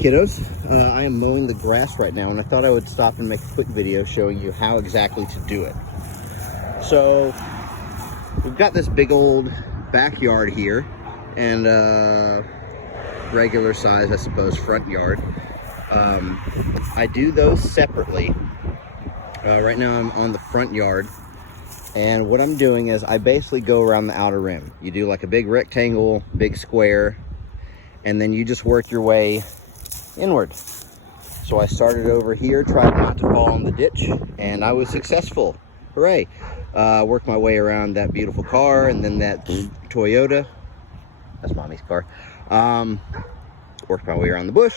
Kiddos, I am mowing the grass right now, and I thought I would stop and make a quick video showing you how exactly to do it. So we've got this big old backyard here, and regular size, I suppose, front yard. I do those separately. Right now I'm on the front yard, and what I'm doing is I basically go around the outer rim. You do like a big rectangle, big square, and then you just work your way inward. So I started over here, tried not to fall in the ditch, and I was successful. Hooray. Worked my way around that beautiful car, and then that Toyota, that's mommy's car. Worked my way around the bush,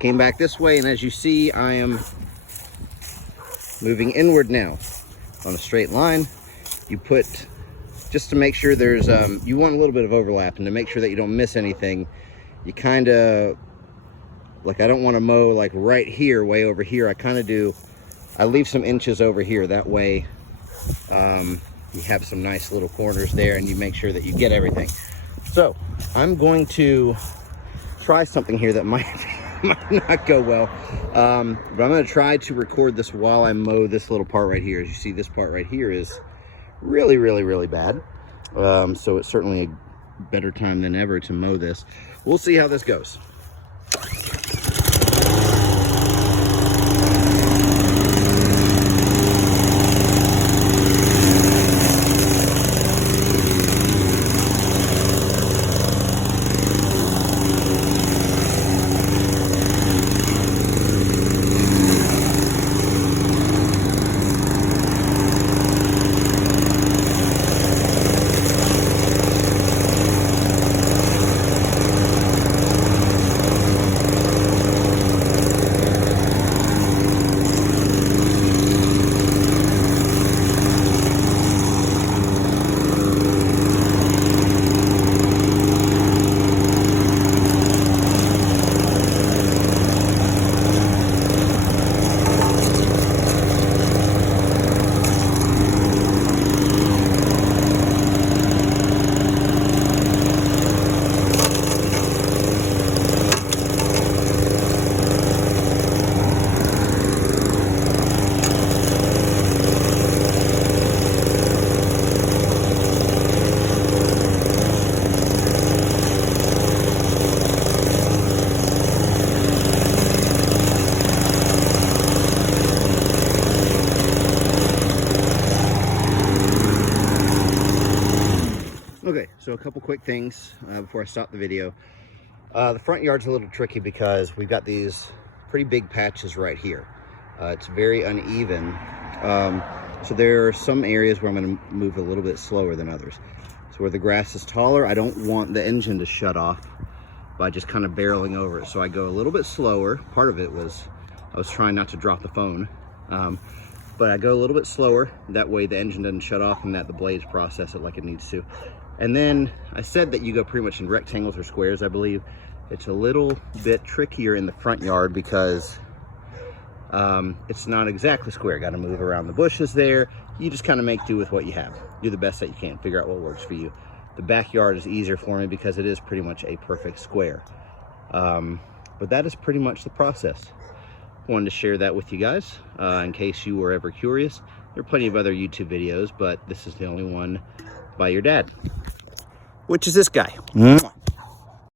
came back this way, and as you see, I am moving inward now on a straight line. You put, just to make sure there's, you want a little bit of overlap, and to make sure that you don't miss anything, you kind of, like, I don't want to mow like right here, way over here. I kind of do, I leave some inches over here. That way you have some nice little corners there, and you make sure that you get everything. So I'm going to try something here that might not go well, but I'm going to try to record this while I mow this little part right here. As you see, this part right here is really bad. So it's certainly a better time than ever to mow this. We'll see how this goes. Okay, so a couple quick things before I stop the video. The front yard's a little tricky because we've got these pretty big patches right here. It's very uneven. So there are some areas where I'm going to move a little bit slower than others. So where the grass is taller, I don't want the engine to shut off by just kind of barreling over it. So I go a little bit slower. Part of it was I was trying not to drop the phone. But I go a little bit slower. That way the engine doesn't shut off and that the blades process it like it needs to. And then I said that you go pretty much in rectangles or squares, I believe. It's a little bit trickier in the front yard because it's not exactly square. Got to move around the bushes there. You just kind of make do with what you have. Do the best that you can. Figure out what works for you. The backyard is easier for me because it is pretty much a perfect square. But that is pretty much the process. Wanted to share that with you guys in case you were ever curious. There are plenty of other YouTube videos, but this is the only one by your dad, which is this guy.